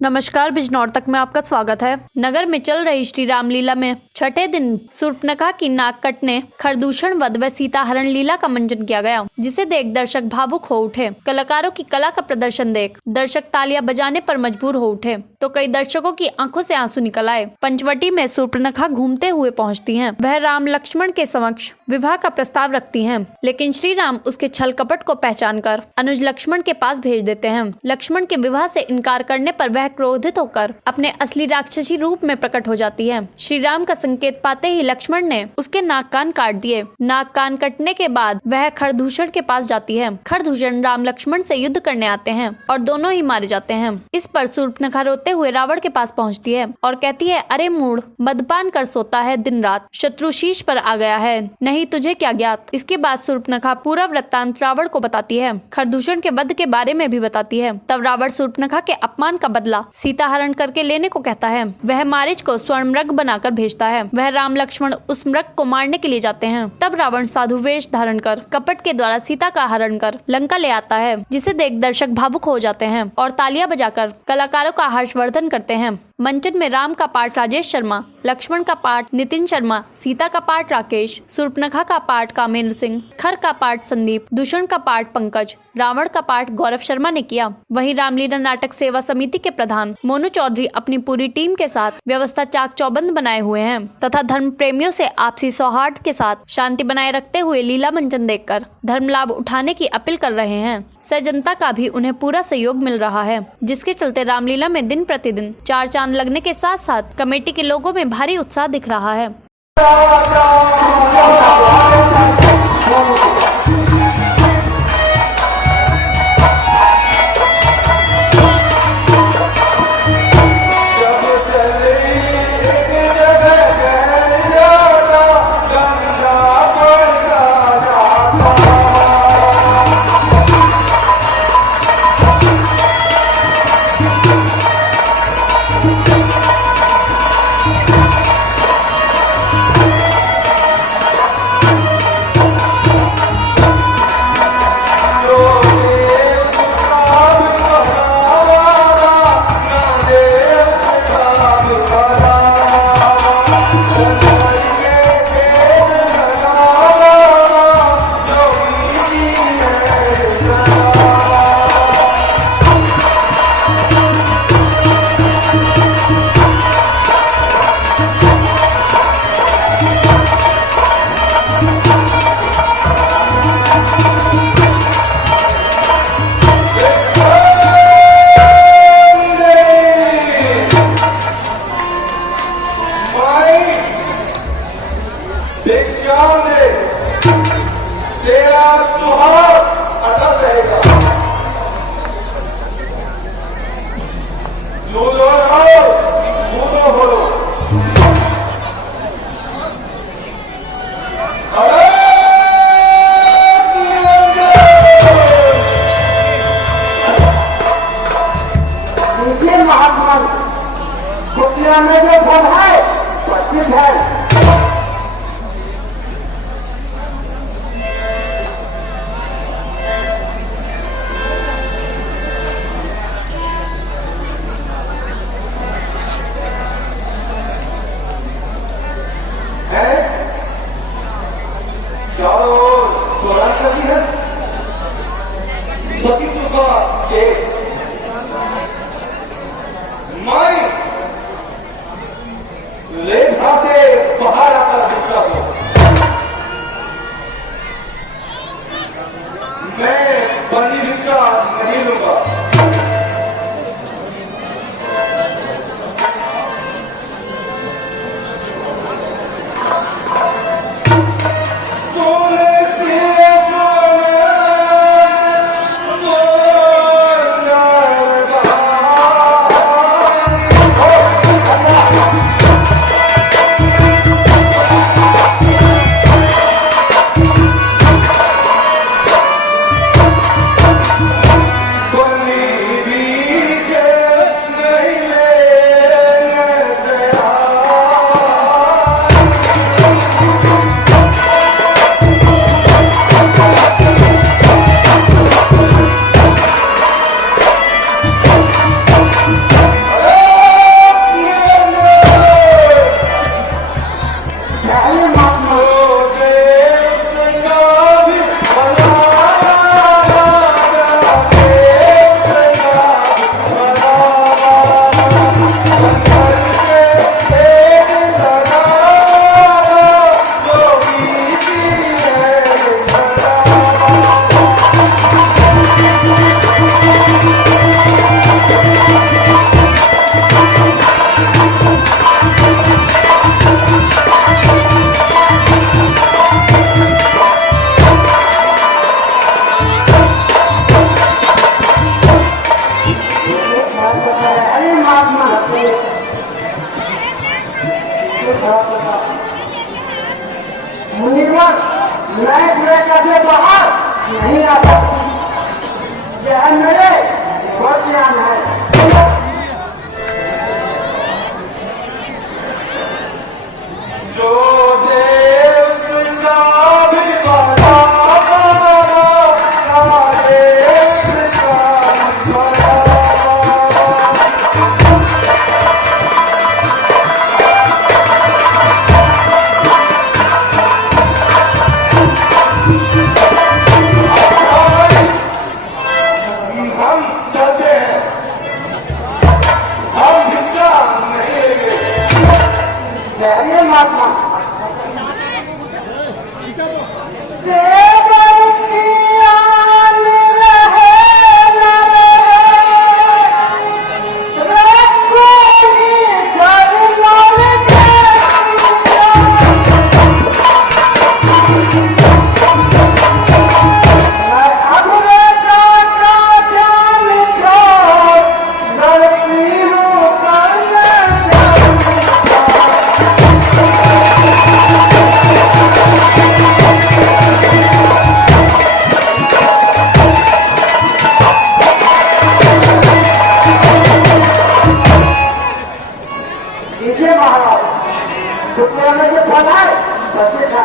नमस्कार, बिजनौर तक में आपका स्वागत है। नगर में चल रही श्री रामलीला में छठे दिन शूर्पणखा की नाक कटने, खरदूषण वध व सीताहरण लीला का मंचन किया गया, जिसे देख दर्शक भावुक हो उठे। कलाकारों की कला का प्रदर्शन देख दर्शक तालियां बजाने पर मजबूर हो उठे, तो कई दर्शकों की आंखों से आंसू निकल आए। पंचवटी में शूर्पणखा घूमते हुए पहुंचती हैं। वह राम लक्ष्मण के समक्ष विवाह का प्रस्ताव रखती हैं, लेकिन श्री राम उसके छल कपट को पहचान कर अनुज लक्ष्मण के पास भेज देते हैं। लक्ष्मण के विवाह से इनकार करने पर वह क्रोधित होकर अपने असली राक्षसी रूप में प्रकट हो जाती है। श्री राम का संकेत पाते ही लक्ष्मण ने उसके नाक कान काट दिए। नाक कान कटने के बाद वह खरदूषण के पास जाती है। खरदूषण राम लक्ष्मण से युद्ध करने आते हैं और दोनों ही मारे जाते हैं। इस पर शूर्पणखा रोते हुए रावण के पास पहुंचती है और कहती है, अरे मूढ़, मदपान कर सोता है दिन रात, शत्रु शीश पर आ गया है, नहीं तुझे क्या ज्ञात। इसके बाद शूर्पणखा पूरा वृत्तांत रावण को बताती है, खरदूषण के वध के बारे में भी बताती है। तब रावण शूर्पणखा के अपमान का बदला सीताहरण करके लेने को कहता है। वह मारीच को स्वर्ण मृग बनाकर भेजता है। वह राम लक्ष्मण उस मृग को मारने के लिए जाते हैं। तब रावण साधु वेश धारण कर कपट के द्वारा सीता का हरण कर लंका ले आता है, जिसे देख दर्शक भावुक हो जाते हैं और तालियां बजाकर कलाकारों का हर्षवर्धन करते हैं। मंचन में राम का पाठ राजेश शर्मा, लक्ष्मण का पाठ नितिन शर्मा, सीता का पाठ राकेश, शूर्पणखा का पाठ कामेंद्र सिंह, खर का पाठ संदीप, दूषण का पाठ पंकज, रावण का पाठ गौरव शर्मा ने किया। वहीं रामलीला नाटक सेवा समिति के प्रधान मोनू चौधरी अपनी पूरी टीम के साथ व्यवस्था चाक चौबंद बनाए हुए हैं तथा धर्म प्रेमियों से आपसी सौहार्द के साथ शांति बनाए रखते हुए लीला मंचन देखकर धर्म लाभ उठाने की अपील कर रहे हैं। जनता का भी उन्हें पूरा सहयोग मिल रहा है, जिसके चलते रामलीला में दिन प्रतिदिन चार चांद लगने के साथ साथ कमेटी के लोगों में भारी उत्साह दिख रहा है। तेरा सुहाग अटल रहेगा। लूडो रहो, लूडो बोलो। देखिए महात्मा, कुटिया में जो फल है प्रसिद्ध है। लेखा से बाहर आकर दूसरा हो, मैं बनी भिक्षा नहीं लूंगा। सोने से सोना नहीं आ सकती। यह मेरे वरदान है। जो दे उसका भी बड़ा दे उसका भी बड़ा। हम चलते हैं, हम हिस्सा नहीं लेंगे। ये महात्मा दुनिया में जो फल है सबसे था।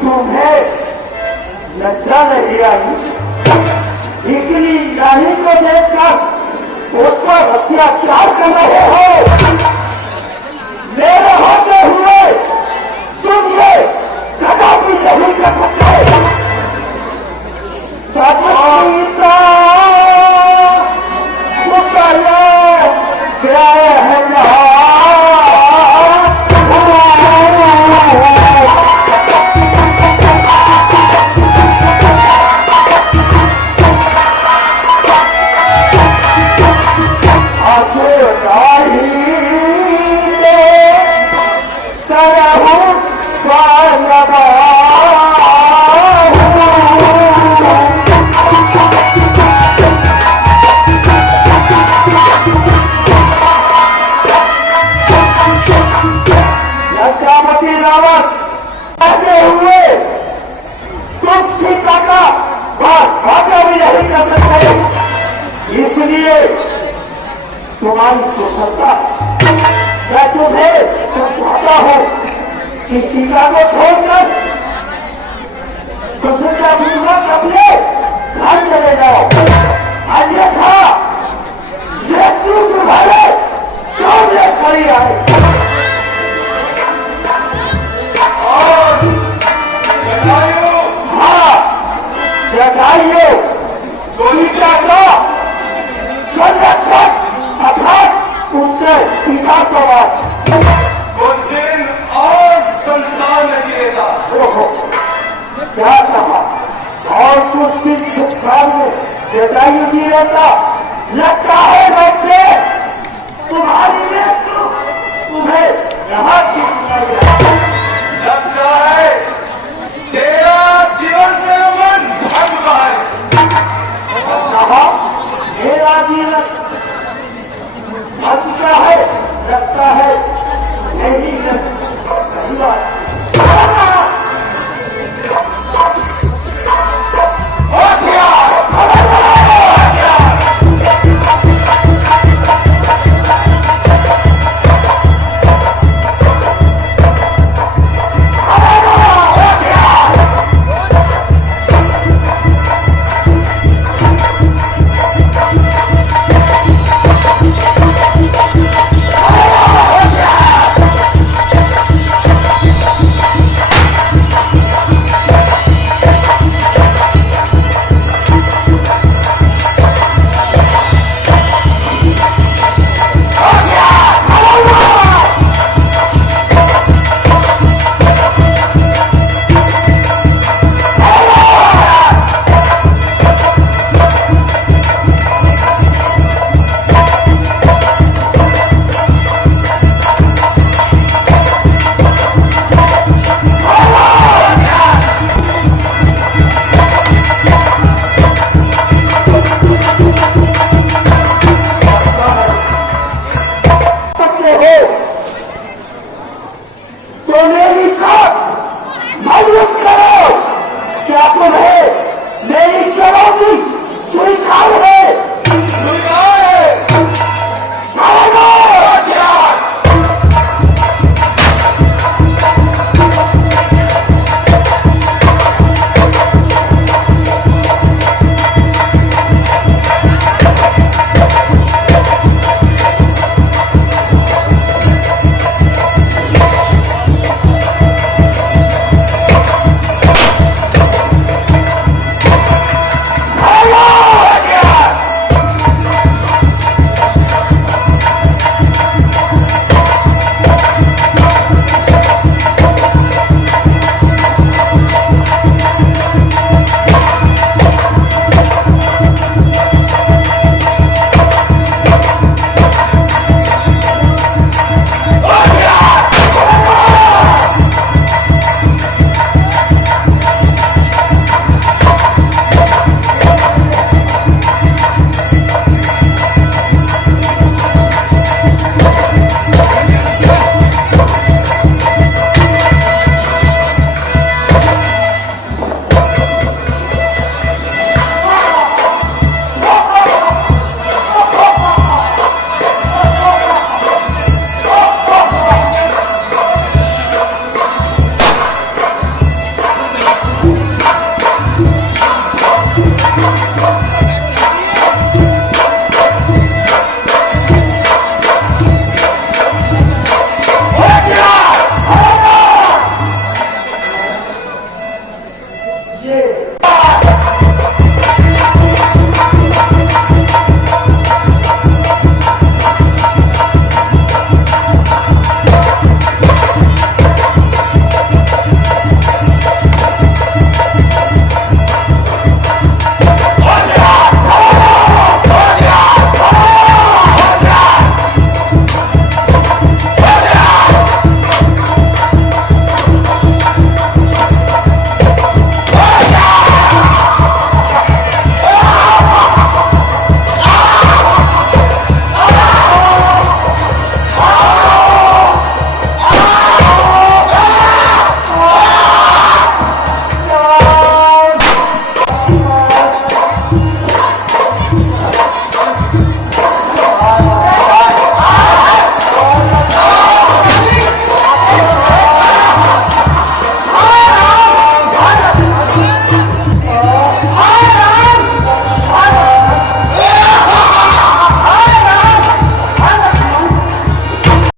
तुम्हें लज्जा नहीं आई? इतनी रानी को देखकर उसका अत्याचार कर रहे हो। मेरे होते हुए तुम ये कदापि नहीं कर सकते। सत्ता उसका ये ग्रह है सत्यापति रावत कहते हुए तुम सीता का भाग्य भी नहीं कर सकते। इसलिए तुम्हारी जो सत्ता, मैं तुम्हें समझाता हूं कि सीता को छोड़कर वसुंधरा पूर्वक अपने घर चले जाओ, अन्यथा मृत्यु तुम्हारे सामने खड़ी आए। और जटायु, हाँ, जटायु सीता का संरक्षक अर्थात उसके पिता सवार वो दिन और संसार में गिरेगा। क्या कहा? और कुछ दिन संसार में जटायु भी रहता। लगता है बच्चे तुम्हारी मृत्यु तुम्हें यहाँ से